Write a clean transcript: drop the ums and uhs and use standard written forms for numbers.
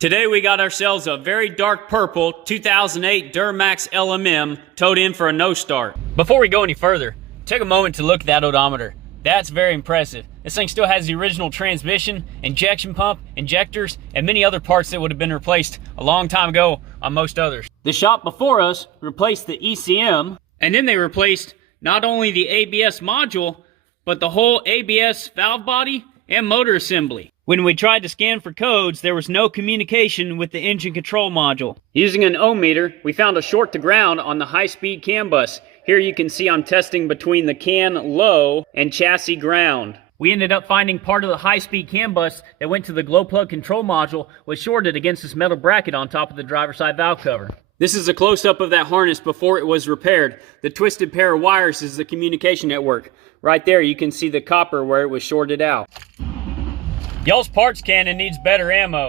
Today we got ourselves a very dark purple 2008 Duramax LMM towed in for a no start. Before we go any further, take a moment to look at that odometer. That's very impressive. This thing still has the original transmission, injection pump, injectors, and many other parts that would have been replaced a long time ago on most others. The shop before us replaced the ECM, and then they replaced not only the ABS module, but the whole ABS valve body and motor assembly. When we tried to scan for codes, there was no communication with the engine control module. Using an ohm meter, we found a short to ground on the high-speed CAN bus. Here you can see I'm testing between the CAN low and chassis ground. We ended up finding part of the high-speed CAN bus that went to the glow plug control module was shorted against this metal bracket on top of the driver's side valve cover. This is a close-up of that harness before it was repaired. The twisted pair of wires is the communication network. Right there you can see the copper where it was shorted out. Y'all's parts cannon needs better ammo.